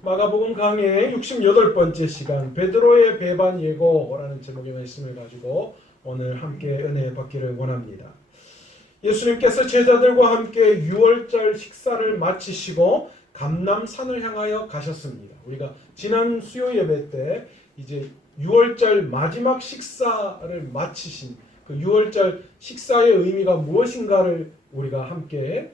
마가복음 강의 68번째 시간 베드로의 배반 예고라는 제목의 말씀을 가지고 오늘 함께 은혜 받기를 원합니다. 예수님께서 제자들과 함께 유월절 식사를 마치시고 감람산을 향하여 가셨습니다. 우리가 지난 수요 예배 때 이제 유월절 마지막 식사를 마치신 그 유월절 식사의 의미가 무엇인가를 우리가 함께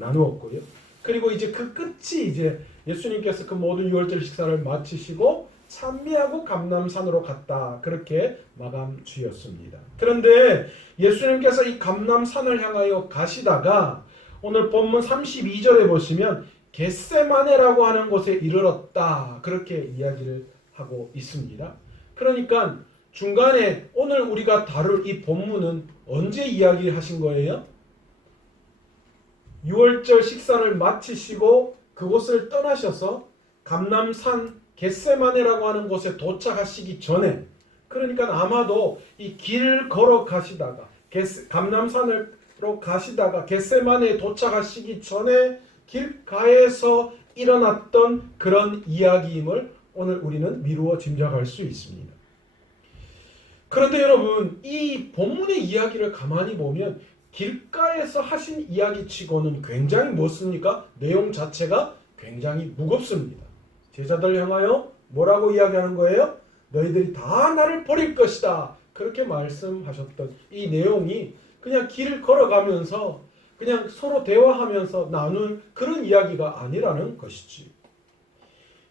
나누었고요. 그리고 이제 그 끝이 이제 예수님께서 그 모든 유월절 식사를 마치시고 찬미하고 감람산으로 갔다. 그렇게 마감 주였습니다. 그런데 예수님께서 이 감람산을 향하여 가시다가 오늘 본문 32절에 보시면 겟세마네라고 하는 곳에 이르렀다. 그렇게 이야기를 하고 있습니다. 그러니까 중간에 오늘 우리가 다룰 이 본문은 언제 이야기하신 거예요? 유월절 식사를 마치시고 그곳을 떠나셔서 감람산 겟세마네라고 하는 곳에 도착하시기 전에, 그러니까 아마도 이 길을 걸어 가시다가 감람산으로 가시다가 겟세마네에 도착하시기 전에 길가에서 일어났던 그런 이야기임을 오늘 우리는 미루어 짐작할 수 있습니다. 그런데 여러분, 이 본문의 이야기를 가만히 보면 길가에서 하신 이야기치고는 굉장히 무엇입니까? 내용 자체가 굉장히 무겁습니다. 제자들 향하여 뭐라고 이야기하는 거예요? 너희들이 다 나를 버릴 것이다. 그렇게 말씀하셨던 이 내용이 그냥 길을 걸어가면서 그냥 서로 대화하면서 나눈 그런 이야기가 아니라는 것이지.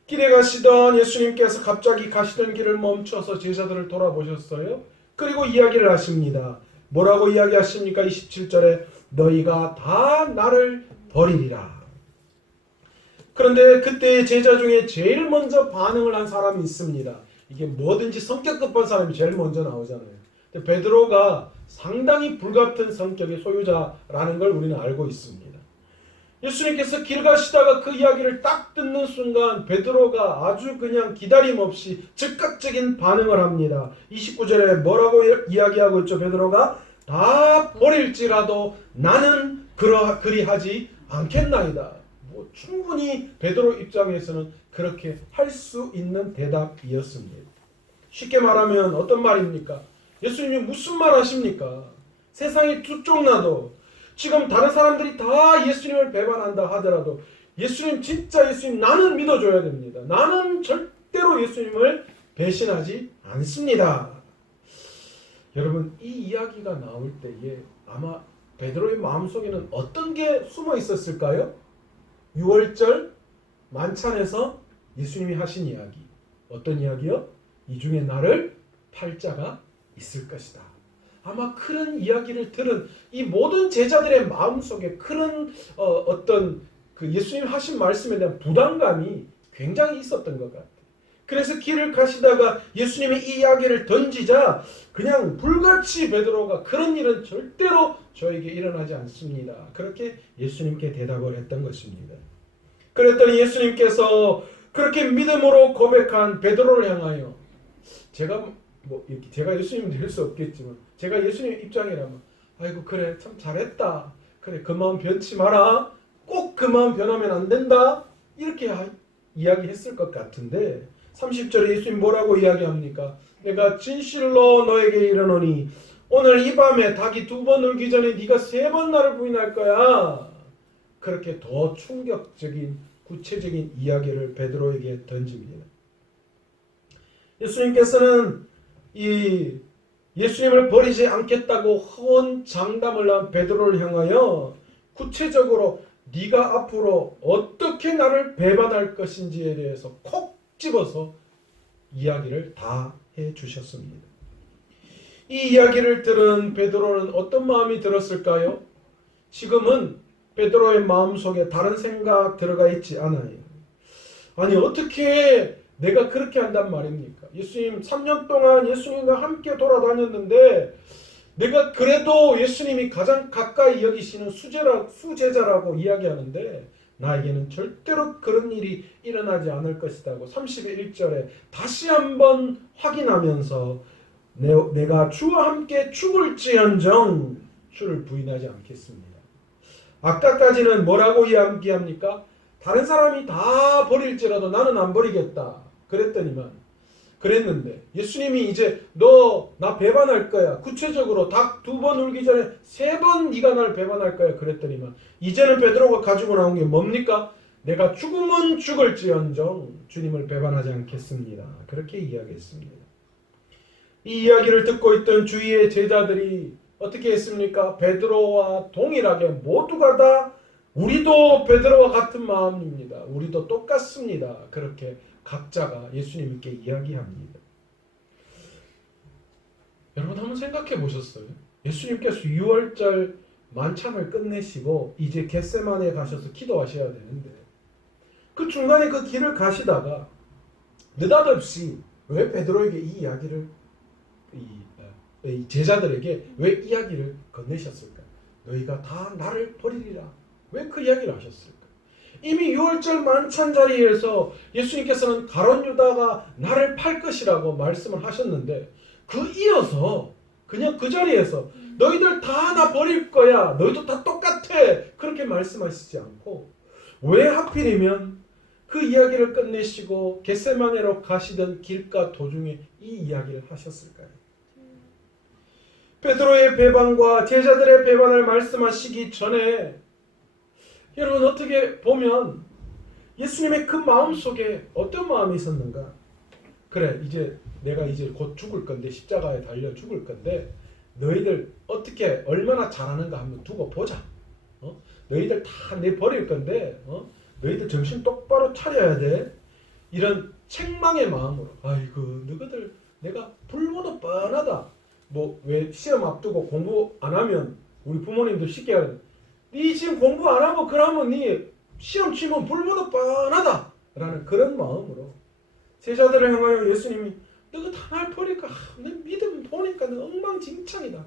길에 가시던 예수님께서 갑자기 가시던 길을 멈춰서 제자들을 돌아보셨어요. 그리고 이야기를 하십니다. 뭐라고 이야기하십니까? 27절에 너희가 다 나를 버리리라. 그런데 그때 제자 중에 제일 먼저 반응을 한 사람이 있습니다. 이게 뭐든지 성격 급한 사람이 제일 먼저 나오잖아요. 근데 베드로가 상당히 불같은 성격의 소유자라는 걸 우리는 알고 있습니다. 예수님께서 길 가시다가 그 이야기를 딱 듣는 순간 베드로가 아주 그냥 기다림 없이 즉각적인 반응을 합니다. 29절에 뭐라고 이야기하고 있죠? 베드로가 다 버릴지라도 나는 그리하지 않겠나이다. 충분히 베드로 입장에서는 그렇게 할 수 있는 대답이었습니다. 쉽게 말하면 어떤 말입니까? 예수님이 무슨 말 하십니까? 세상이 두 쪽 나도 지금 다른 사람들이 다 예수님을 배반한다 하더라도 예수님, 진짜 예수님 나는 믿어줘야 됩니다. 나는 절대로 예수님을 배신하지 않습니다. 여러분, 이 이야기가 나올 때에 아마 베드로의 마음속에는 어떤 게 숨어 있었을까요? 유월절 만찬에서 예수님이 하신 이야기. 어떤 이야기요? 이 중에 나를 팔 자가 있을 것이다. 아마 그런 이야기를 들은 이 모든 제자들의 마음속에 그런 어떤 그 예수님 하신 말씀에 대한 부담감이 굉장히 있었던 것 같아요. 그래서 길을 가시다가 예수님이 이 이야기를 던지자 그냥 불같이 베드로가 그런 일은 절대로 저에게 일어나지 않습니다. 그렇게 예수님께 대답을 했던 것입니다. 그랬더니 예수님께서 그렇게 믿음으로 고백한 베드로를 향하여 제가 예수님 될 수 없겠지만 제가 예수님 입장이라면 아이고 그래 참 잘했다. 그래 그 마음 변치 마라. 꼭 그 마음 변하면 안 된다. 이렇게 이야기했을 것 같은데 30절에 예수님 뭐라고 이야기합니까? 내가 진실로 너에게 이르노니 오늘 이 밤에 닭이 2번 울기 전에 네가 3번 나를 부인할 거야. 그렇게 더 충격적인 구체적인 이야기를 베드로에게 던집니다. 예수님께서는 이 예수님을 버리지 않겠다고 호언장담을 한 베드로를 향하여 구체적으로 네가 앞으로 어떻게 나를 배반할 것인지에 대해서 콕 집어서 이야기를 다 해주셨습니다. 이 이야기를 들은 베드로는 어떤 마음이 들었을까요? 지금은 베드로의 마음속에 다른 생각 들어가 있지 않아요. 아니 어떻게 내가 그렇게 한단 말입니까? 예수님 3년 동안 예수님과 함께 돌아다녔는데 내가 그래도 예수님이 가장 가까이 여기시는 수제자라고 이야기하는데 나에게는 절대로 그런 일이 일어나지 않을 것이라고 31절에 다시 한번 확인하면서 내가 주와 함께 죽을지언정 주를 부인하지 않겠습니다. 아까까지는 뭐라고 이야기합니까? 다른 사람이 다 버릴지라도 나는 안 버리겠다. 그랬는데 예수님이 이제 너 나 배반할 거야. 구체적으로 닭 2번 울기 전에 3번 네가 날 배반할 거야. 그랬더니만 이제는 베드로가 가지고 나온 게 뭡니까? 내가 죽으면 죽을지언정 주님을 배반하지 않겠습니다. 그렇게 이야기했습니다. 이 이야기를 듣고 있던 주위의 제자들이 어떻게 했습니까? 베드로와 동일하게 모두가 다 우리도 베드로와 같은 마음입니다. 우리도 똑같습니다. 그렇게 각자가 예수님께 이야기합니다. 여러분 한번 생각해 보셨어요? 예수님께서 6월절 만찬을 끝내시고 이제 겟세마네에 가셔서 기도하셔야 되는데 그 중간에 그 길을 가시다가 느닷없이 왜 베드로에게 이 이야기를 이 제자들에게 왜 이야기를 건네셨을까? 너희가 다 나를 버리리라. 왜 그 이야기를 하셨을까? 이미 6월절 만찬 자리에서 예수님께서는 가룟 유다가 나를 팔 것이라고 말씀을 하셨는데 그 이어서 그냥 그 자리에서 너희들 다 나 버릴 거야. 너희도 다 똑같아. 그렇게 말씀하시지 않고 왜 하필이면 그 이야기를 끝내시고 겟세마네로 가시던 길가 도중에 이 이야기를 하셨을까요? 베드로의 배반과 제자들의 배반을 말씀하시기 전에 여러분 어떻게 보면 예수님의 그 마음속에 어떤 마음이 있었는가? 그래 이제 내가 이제 곧 죽을 건데 십자가에 달려 죽을 건데 너희들 어떻게 얼마나 잘하는가 한번 두고 보자. 너희들 다 내 버릴 건데 너희들 정신 똑바로 차려야 돼. 이런 책망의 마음으로 아이고 너희들 내가 불모도 뻔하다. 뭐 왜 시험 앞두고 공부 안 하면 우리 부모님도 쉽게 하는 네 지금 공부 안 하고 그러면 네 시험 치면 불모도 뻔하다 라는 그런 마음으로 제자들을 향하여 예수님이 너희 다 날 버릴까? 내 믿음 보니까 너 엉망진창이다.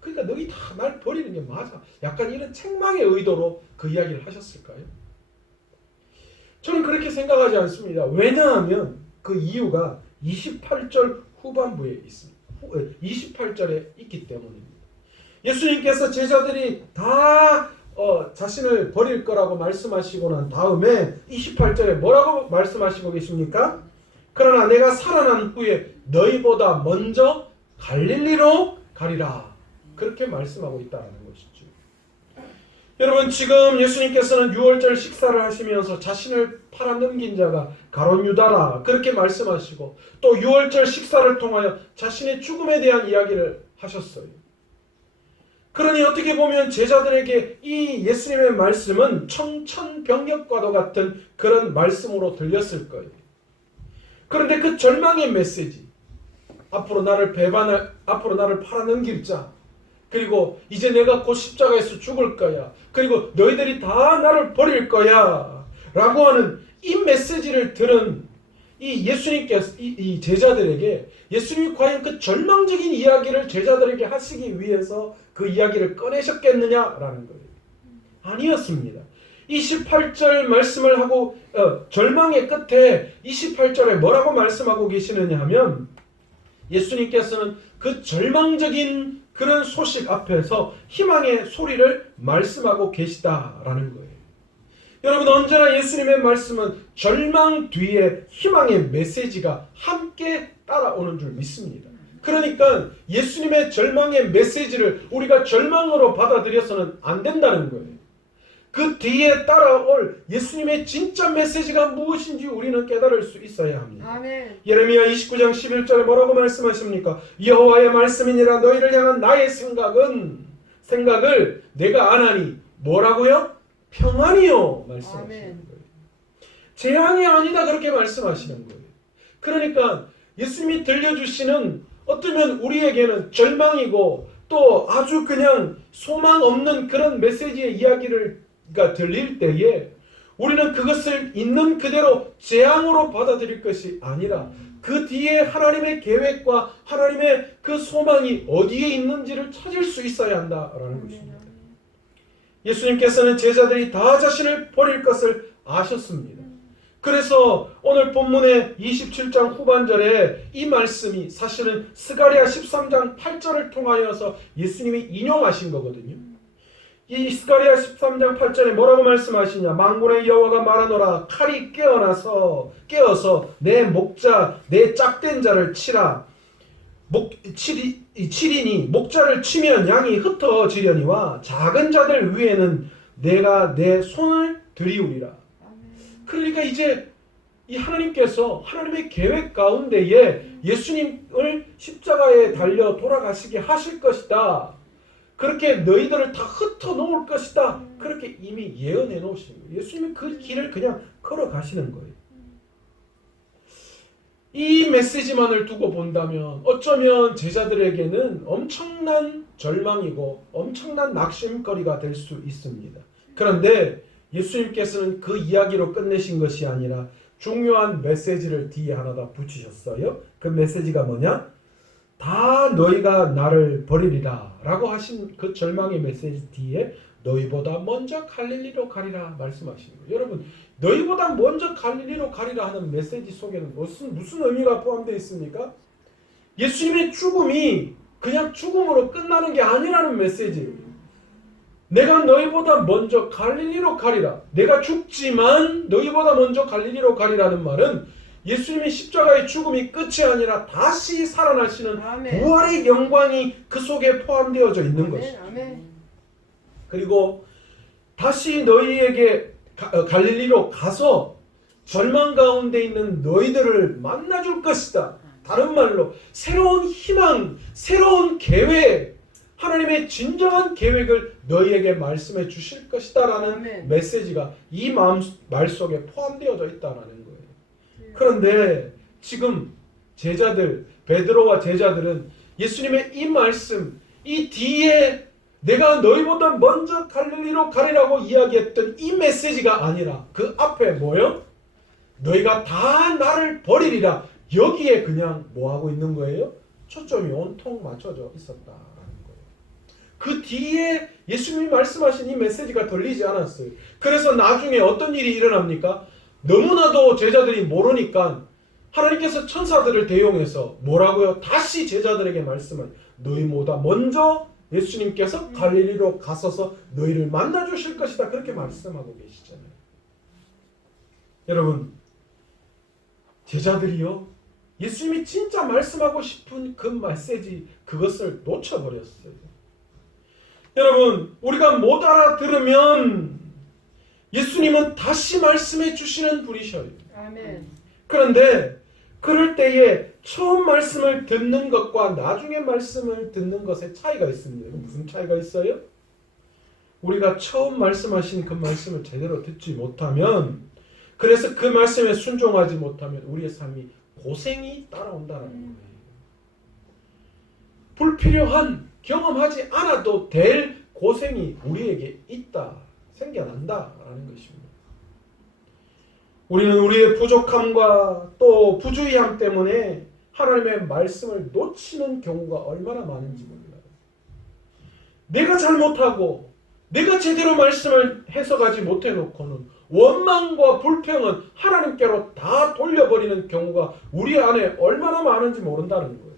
그러니까 너희 다 날 버리는 게 맞아. 약간 이런 책망의 의도로 그 이야기를 하셨을까요? 저는 그렇게 생각하지 않습니다. 왜냐하면 그 이유가 28절 후반부에 있습니다. 28절에 있기 때문입니다. 예수님께서 제자들이 다 자신을 버릴 거라고 말씀하시고 난 다음에 28절에 뭐라고 말씀하시고 계십니까? 그러나 내가 살아난 후에 너희보다 먼저 갈릴리로 가리라. 그렇게 말씀하고 있다는 것이죠. 여러분 지금 예수님께서는 6월절 식사를 하시면서 자신을 팔아넘긴 자가 가룟 유다라 그렇게 말씀하시고 또 6월절 식사를 통하여 자신의 죽음에 대한 이야기를 하셨어요. 그러니 어떻게 보면 제자들에게 이 예수님의 말씀은 청천벽력과도 같은 그런 말씀으로 들렸을 거예요. 그런데 그 절망의 메시지, 앞으로 나를 팔아넘길 자, 그리고 이제 내가 곧 십자가에서 죽을 거야, 그리고 너희들이 다 나를 버릴 거야 라고 하는 이 메시지를 들은 이 예수님께서 이 제자들에게 예수님이 과연 그 절망적인 이야기를 제자들에게 하시기 위해서 그 이야기를 꺼내셨겠느냐라는 거예요. 아니었습니다. 28절 말씀을 하고 절망의 끝에 28절에 뭐라고 말씀하고 계시느냐 하면 예수님께서는 그 절망적인 그런 소식 앞에서 희망의 소리를 말씀하고 계시다라는 거예요. 여러분 언제나 예수님의 말씀은 절망 뒤에 희망의 메시지가 함께 따라오는 줄 믿습니다. 그러니까 예수님의 절망의 메시지를 우리가 절망으로 받아들여서는 안 된다는 거예요. 그 뒤에 따라올 예수님의 진짜 메시지가 무엇인지 우리는 깨달을 수 있어야 합니다. 아멘. 예레미야 29장 11절에 뭐라고 말씀하십니까? 여호와의 말씀이니라 너희를 향한 나의 생각을 내가 아나니 뭐라고요? 평안이요 말씀하시는 거예요. 재앙이 아니다 그렇게 말씀하시는 거예요. 그러니까 예수님이 들려주시는 어쩌면 우리에게는 절망이고 또 아주 그냥 소망 없는 그런 메시지의 이야기가 들릴 때에 우리는 그것을 있는 그대로 재앙으로 받아들일 것이 아니라 그 뒤에 하나님의 계획과 하나님의 그 소망이 어디에 있는지를 찾을 수 있어야 한다라는 것입니다. 예수님께서는 제자들이 다 자신을 버릴 것을 아셨습니다. 그래서 오늘 본문의 27장 후반절에 이 말씀이 사실은 스가랴 13장 8절을 통하여서 예수님이 인용하신 거거든요. 이 스가랴 13장 8절에 뭐라고 말씀하시냐? 만군의 여호와가 말하노라. 칼이 깨어서 내 목자 내 짝된 자를 치라. 치리니 목자를 치면 양이 흩어지려니와 작은 자들 위에는 내가 내 손을 들이우리라. 그러니까 이제 이 하나님께서 하나님의 계획 가운데에 예수님을 십자가에 달려 돌아가시게 하실 것이다. 그렇게 너희들을 다 흩어 놓을 것이다. 그렇게 이미 예언해 놓으신 거예요. 예수님이 그 길을 그냥 걸어가시는 거예요. 이 메시지만을 두고 본다면 어쩌면 제자들에게는 엄청난 절망이고 엄청난 낙심거리가 될 수 있습니다. 그런데 예수님께서는 그 이야기로 끝내신 것이 아니라 중요한 메시지를 뒤에 하나 더 붙이셨어요. 그 메시지가 뭐냐? 다 너희가 나를 버리리라 라고 하신 그 절망의 메시지 뒤에 너희보다 먼저 갈릴리로 가리라 말씀하시는 거예요. 여러분, 너희보다 먼저 갈릴리로 가리라 하는 메시지 속에는 무슨 의미가 포함되어 있습니까? 예수님의 죽음이 그냥 죽음으로 끝나는 게 아니라는 메시지예요. 내가 너희보다 먼저 갈릴리로 가리라. 내가 죽지만 너희보다 먼저 갈릴리로 가리라는 말은 예수님의 십자가의 죽음이 끝이 아니라 다시 살아나시는 아멘. 부활의 영광이 그 속에 포함되어져 있는 것이죠. 그리고 다시 너희에게 갈릴리로 가서 절망 가운데 있는 너희들을 만나줄 것이다. 다른 말로 새로운 희망, 새로운 계획, 하나님의 진정한 계획을 너희에게 말씀해 주실 것이다 라는 아멘. 메시지가 이 말 속에 포함되어져 있다는 거예요. 그런데 지금 제자들, 베드로와 제자들은 예수님의 이 말씀, 이 뒤에 내가 너희보다 먼저 갈릴리로 가리라고 이야기했던 이 메시지가 아니라 그 앞에 뭐요? 너희가 다 나를 버리리라. 여기에 그냥 뭐하고 있는 거예요? 초점이 온통 맞춰져 있었다라는 거예요. 그 뒤에 예수님이 말씀하신 이 메시지가 들리지 않았어요. 그래서 나중에 어떤 일이 일어납니까? 너무나도 제자들이 모르니까 하나님께서 천사들을 대용해서 뭐라고요? 다시 제자들에게 말씀을 너희보다 먼저 예수님께서 갈릴리로 가서서 너희를 만나 주실 것이다. 그렇게 말씀하고 계시잖아요. 여러분, 제자들이요, 예수님이 진짜 말씀하고 싶은 그 메시지, 그것을 놓쳐버렸어요. 여러분, 우리가 못 알아들으면 예수님은 다시 말씀해 주시는 분이셔요. 아멘. 그런데 그럴 때에 처음 말씀을 듣는 것과 나중에 말씀을 듣는 것에 차이가 있습니다. 무슨 차이가 있어요? 우리가 처음 말씀하신 그 말씀을 제대로 듣지 못하면, 그래서 그 말씀에 순종하지 못하면 우리의 삶이 고생이 따라온다는 거예요. 불필요한, 경험하지 않아도 될 고생이 우리에게 있다, 생겨난다라는 것입니다. 우리는 우리의 부족함과 또 부주의함 때문에 하나님의 말씀을 놓치는 경우가 얼마나 많은지 몰라요. 내가 잘못하고 내가 제대로 말씀을 해석하지 못해놓고는 원망과 불평은 하나님께로 다 돌려버리는 경우가 우리 안에 얼마나 많은지 모른다는 거예요.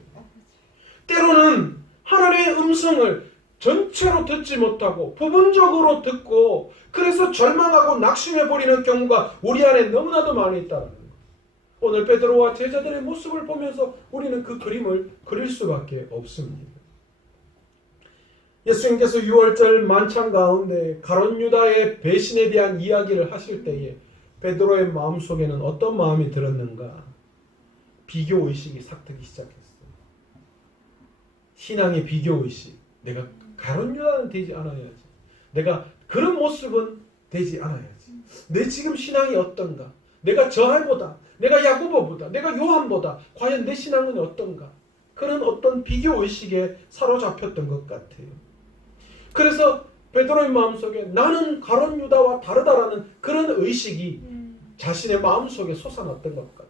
때로는 하나님의 음성을 전체로 듣지 못하고 부분적으로 듣고 그래서 절망하고 낙심해버리는 경우가 우리 안에 너무나도 많이 있다는 거예요. 오늘 베드로와 제자들의 모습을 보면서 우리는 그 그림을 그릴 수밖에 없습니다. 예수님께서 6월절 만찬 가운데 가룟 유다의 배신에 대한 이야기를 하실 때에 베드로의 마음속에는 어떤 마음이 들었는가? 비교의식이 삭트기 시작했어요. 신앙의 비교의식. 내가 가룟 유다는 되지 않아야지. 내가 그런 모습은 되지 않아야지. 내 지금 신앙이 어떤가? 내가 저할보다, 내가 야고보보다, 내가 요한보다 과연 내 신앙은 어떤가? 그런 어떤 비교의식에 사로잡혔던 것 같아요. 그래서 베드로의 마음속에 나는 가룟 유다와 다르다라는 그런 의식이 자신의 마음속에 솟아났던 것 같아요.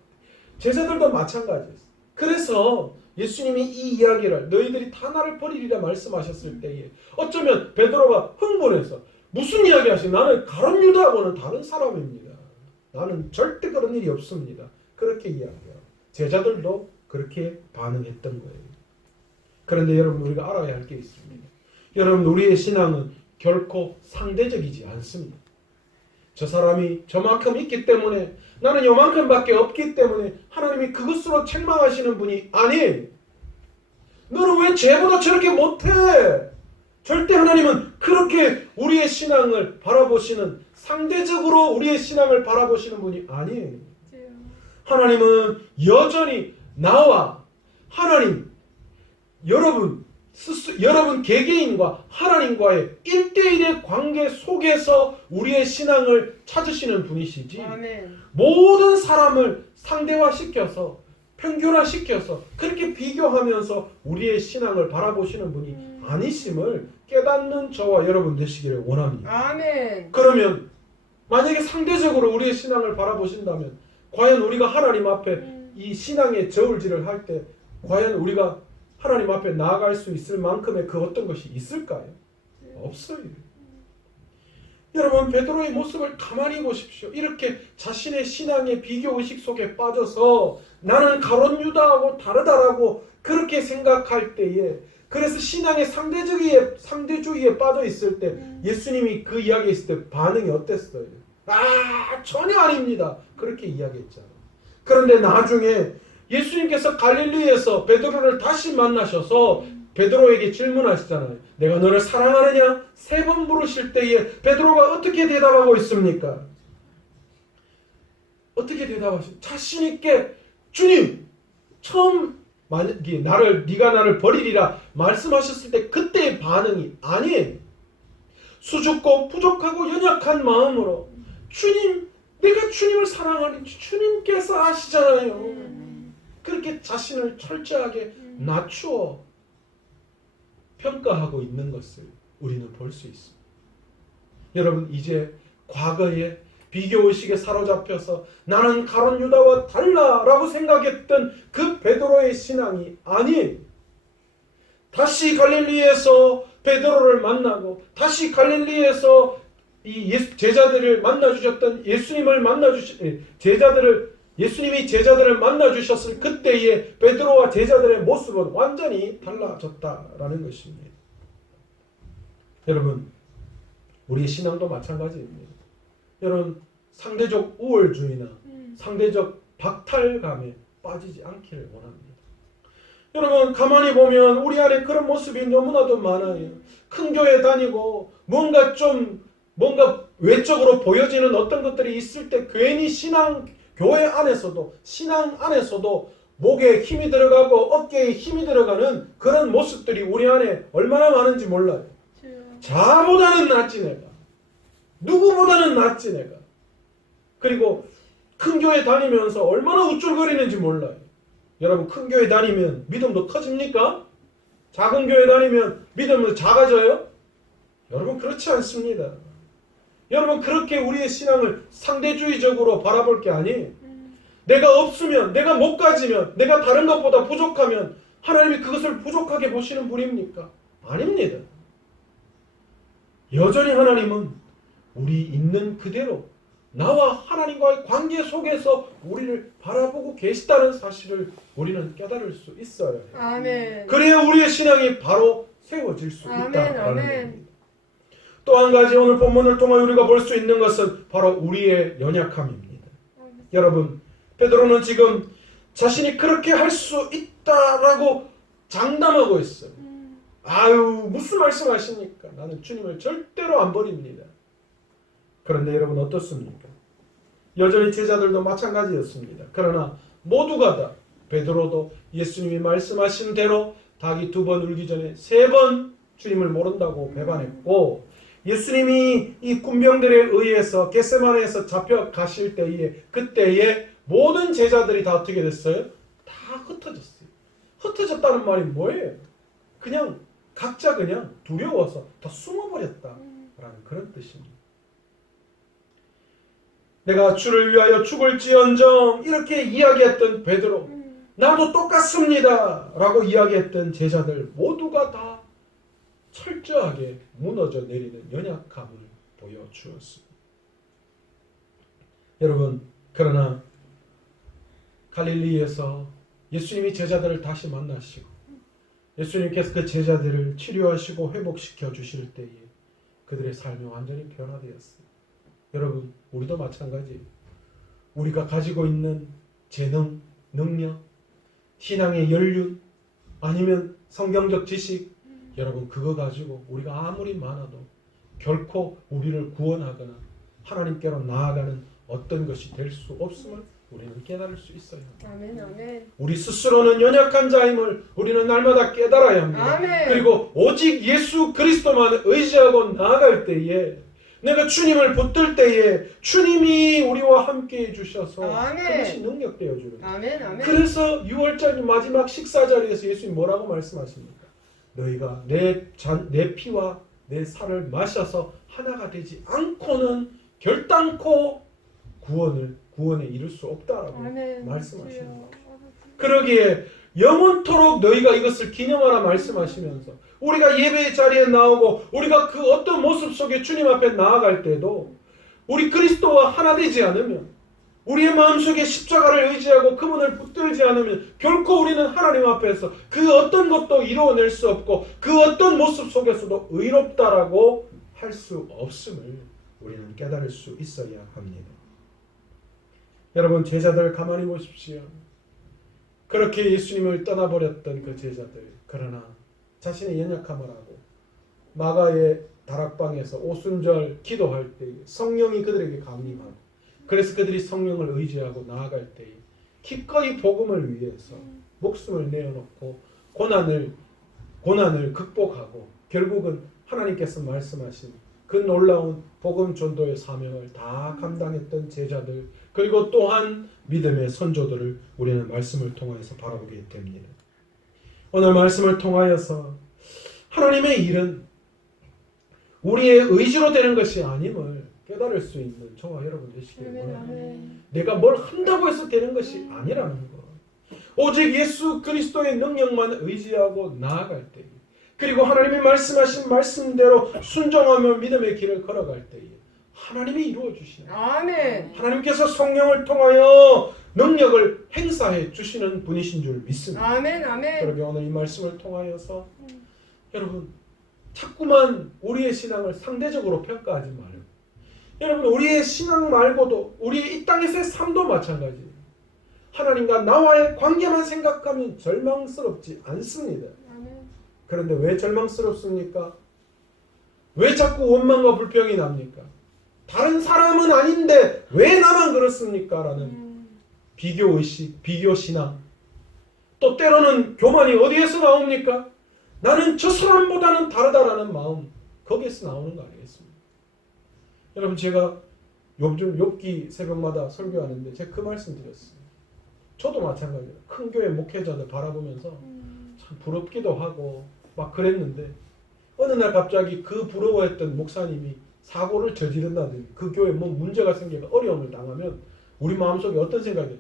제자들도 마찬가지였어요. 그래서 예수님이 이 이야기를 너희들이 다 나를 버리리라 말씀하셨을 때에 어쩌면 베드로가 흥분해서 무슨 이야기 하시는, 나는 가룟 유다하고는 다른 사람입니다. 나는 절대 그런 일이 없습니다. 그렇게 이야기해요. 제자들도 그렇게 반응했던 거예요. 그런데 여러분, 우리가 알아야 할 게 있습니다. 여러분, 우리의 신앙은 결코 상대적이지 않습니다. 저 사람이 저만큼 있기 때문에 나는 요만큼밖에 없기 때문에 하나님이 그것으로 책망하시는 분이 아니에요. 너는 왜 쟤보다 저렇게 못해? 절대 하나님은 그렇게 우리의 신앙을 바라보시는, 상대적으로 우리의 신앙을 바라보시는 분이 아니에요. 하나님은 여전히 나와 하나님, 여러분 개개인과 하나님과의 1대1의 관계 속에서 우리의 신앙을 찾으시는 분이시지, 아멘. 모든 사람을 상대화시켜서 평균화시켜서 그렇게 비교하면서 우리의 신앙을 바라보시는 분이 아니심을 깨닫는 저와 여러분 되시기를 원합니다. 아멘. 그러면 만약에 상대적으로 우리의 신앙을 바라보신다면 과연 우리가 하나님 앞에 이 신앙의 저울질을 할 때 과연 우리가 하나님 앞에 나아갈 수 있을 만큼의 그 어떤 것이 있을까요? 없어요. 여러분, 베드로의 모습을 가만히 보십시오. 이렇게 자신의 신앙의 비교의식 속에 빠져서 나는 가룟 유다하고 다르다라고 그렇게 생각할 때에, 그래서 신앙의 상대주의에 빠져 있을 때 예수님이 그 이야기했을 때 반응이 어땠어요? 전혀 아닙니다. 그렇게 이야기했잖아요. 그런데 나중에 예수님께서 갈릴리에서 베드로를 다시 만나셔서 베드로에게 질문하시잖아요. 내가 너를 사랑하느냐? 3번 물으실 때에 베드로가 어떻게 대답하고 있습니까? 어떻게 대답하십니까? 자신 있게 주님, 처음 네가 나를 버리리라 말씀하셨을 때 그때의 반응이 아니에요. 수줍고 부족하고 연약한 마음으로 주님, 내가 주님을 사랑하는 주님께서 아시잖아요. 그렇게 자신을 철저하게 낮추어 평가하고 있는 것을 우리는 볼 수 있습니다. 여러분, 이제 과거에 비교의식에 사로잡혀서 나는 가룟 유다와 달라라고 생각했던 그 베드로의 신앙이 아니에요. 다시 갈릴리에서 베드로를 만나고 다시 갈릴리에서 제자들을 만나주셨던 예수님이 제자들을 만나주셨을 그때의 베드로와 제자들의 모습은 완전히 달라졌다라는 것입니다. 여러분, 우리의 신앙도 마찬가지입니다. 여러분, 상대적 우월주의나 상대적 박탈감에 빠지지 않기를 원합니다. 여러분, 가만히 보면 우리 안에 그런 모습이 너무나도 많아요. 큰 교회 다니고 뭔가 외적으로 보여지는 어떤 것들이 있을 때 괜히 교회 안에서도, 신앙 안에서도 목에 힘이 들어가고 어깨에 힘이 들어가는 그런 모습들이 우리 안에 얼마나 많은지 몰라요. 자보다는 낫지 내가. 누구보다는 낫지 내가. 그리고 큰 교회 다니면서 얼마나 우쭐거리는지 몰라요. 여러분, 큰 교회 다니면 믿음도 커집니까? 작은 교회 다니면 믿음은 작아져요? 여러분, 그렇지 않습니다. 여러분, 그렇게 우리의 신앙을 상대주의적으로 바라볼 게 아니에요. 내가 없으면, 내가 못 가지면, 내가 다른 것보다 부족하면 하나님이 그것을 부족하게 보시는 분입니까? 아닙니다. 여전히 하나님은 우리 있는 그대로 나와 하나님과의 관계 속에서 우리를 바라보고 계시다는 사실을 우리는 깨달을 수 있어야 해요. 아멘. 그래야 우리의 신앙이 바로 세워질 수 있다라는 겁니다. 또 한 가지 오늘 본문을 통해 우리가 볼 수 있는 것은 바로 우리의 연약함입니다. 여러분, 베드로는 지금 자신이 그렇게 할 수 있다라고 장담하고 있어요. 무슨 말씀하십니까? 나는 주님을 절대로 안 버립니다. 그런데 여러분, 어떻습니까? 여전히 제자들도 마찬가지였습니다. 그러나 모두가 다, 베드로도 예수님이 말씀하신 대로 닭이 2번 울기 전에 3번 주님을 모른다고 배반했고, 예수님이 이 군병들에 의해서 겟세마네에서 잡혀가실 때에, 그때에 모든 제자들이 다 어떻게 됐어요? 다 흩어졌어요. 흩어졌다는 말이 뭐예요? 그냥 각자 그냥 두려워서 다 숨어버렸다라는 그런 뜻입니다. 내가 주를 위하여 죽을지언정 이렇게 이야기했던 베드로, 나도 똑같습니다 라고 이야기했던 제자들 모두가 다 철저하게 무너져 내리는 연약함을 보여주었습니다. 여러분, 그러나 갈릴리에서 예수님이 제자들을 다시 만나시고 예수님께서 그 제자들을 치료하시고 회복시켜 주실 때에 그들의 삶이 완전히 변화되었어요. 여러분, 우리도 마찬가지예요. 우리가 가지고 있는 재능, 능력, 신앙의 연륜, 아니면 성경적 지식, 여러분 그거 가지고 우리가 아무리 많아도 결코 우리를 구원하거나 하나님께로 나아가는 어떤 것이 될 수 없음을 우리는 깨달을 수 있어요. 아멘, 아멘. 우리 스스로는 연약한 자임을 우리는 날마다 깨달아야 합니다. 아멘. 그리고 오직 예수 그리스도만 의지하고 나아갈 때에, 내가 주님을 붙들 때에 주님이 우리와 함께 해주셔서 아멘. 그것이 능력되어 주는 거예요. 아멘, 아멘. 그래서 6월절 마지막 식사 자리에서 예수님 뭐라고 말씀하십니까? 너희가 내 피와 내 살을 마셔서 하나가 되지 않고는 결단코 구원에 이를 수 없다라고 아멘. 말씀하시는 주여. 거예요. 그러기에 영원토록 너희가 이것을 기념하라 말씀하시면서 우리가 예배 자리에 나오고 우리가 그 어떤 모습 속에 주님 앞에 나아갈 때도 우리 그리스도와 하나 되지 않으면, 우리의 마음속에 십자가를 의지하고 그분을 붙들지 않으면 결코 우리는 하나님 앞에서 그 어떤 것도 이루어낼 수 없고 그 어떤 모습 속에서도 의롭다라고 할 수 없음을 우리는 깨달을 수 있어야 합니다. 여러분, 제자들 가만히 보십시오. 그렇게 예수님을 떠나버렸던 그 제자들, 그러나 자신의 연약함을 하고 마가의 다락방에서 오순절 기도할 때에 성령이 그들에게 강림하고, 그래서 그들이 성령을 의지하고 나아갈 때에 기꺼이 복음을 위해서 목숨을 내어놓고 고난을 극복하고 결국은 하나님께서 말씀하신 그 놀라운 복음 전도의 사명을 다 감당했던 제자들, 그리고 또한 믿음의 선조들을 우리는 말씀을 통하여서 바라보게 됩니다. 오늘 말씀을 통하여서 하나님의 일은 우리의 의지로 되는 것이 아님을 깨달을 수 있는 저와 여러분 되시기를 원합니다. 내가 뭘 한다고 해서 되는 것이 아니라는 것. 오직 예수 그리스도의 능력만 의지하고 나아갈 때, 그리고 하나님이 말씀하신 말씀대로 순종하며 믿음의 길을 걸어갈 때에 하나님이 이루어 주시는, 아멘. 하나님께서 성령을 통하여 능력을 행사해 주시는 분이신 줄 믿습니다. 아멘, 아멘. 그러게 오늘 이 말씀을 통하여서 여러분 자꾸만 우리의 신앙을 상대적으로 평가하지 말아요. 여러분, 우리의 신앙 말고도 우리의 이 땅에서의 삶도 마찬가지예요. 하나님과 나와의 관계만 생각하면 절망스럽지 않습니다. 아멘. 그런데 왜 절망스럽습니까? 왜 자꾸 원망과 불평이 납니까? 다른 사람은 아닌데 왜 나만 그렇습니까? 라는 비교의식, 비교신앙, 또 때로는 교만이 어디에서 나옵니까? 나는 저 사람보다는 다르다라는 마음, 거기에서 나오는 거 아니겠습니까? 여러분, 제가 요즘 욥기 새벽마다 설교하는데 제가 그 말씀 드렸어요. 저도 마찬가지예요. 큰 교회 목회자들 바라보면서 참 부럽기도 하고 막 그랬는데 어느 날 갑자기 그 부러워했던 목사님이 사고를 저지른다든지 그 교회에 뭐 문제가 생겨서 어려움을 당하면 우리 마음속에 어떤 생각이,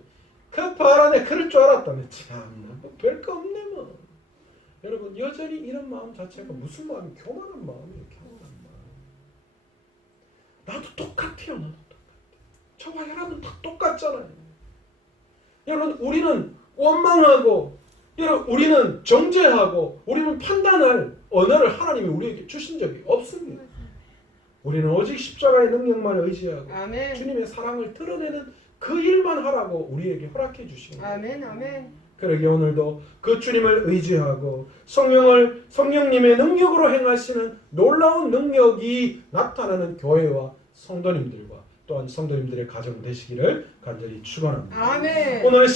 그 바라네 그럴 줄 알았다네. 참나 뭐 별거 없네 뭐. 여러분, 여전히 이런 마음 자체가 무슨 마음이? 교만한 마음이에요. 교만한 마음. 나도 똑같아요. 나도 똑같아요. 저와 여러분 다 똑같잖아요. 여러분, 우리는 원망하고, 여러분 우리는 정죄하고, 우리는 판단할 언어를 하나님이 우리에게 주신 적이 없습니다. 우리는 오직 십자가의 능력만 의지하고 아멘. 주님의 사랑을 드러내는 그 일만 하라고 우리에게 허락해 주신 거예요. 아멘, 아멘. 그러게 오늘도 그 주님을 의지하고 성령님의 능력으로 행하시는 놀라운 능력이 나타나는 교회와 성도님들과 또한 성도님들의 가정 되시기를 간절히 축원합니다. 아멘. 오늘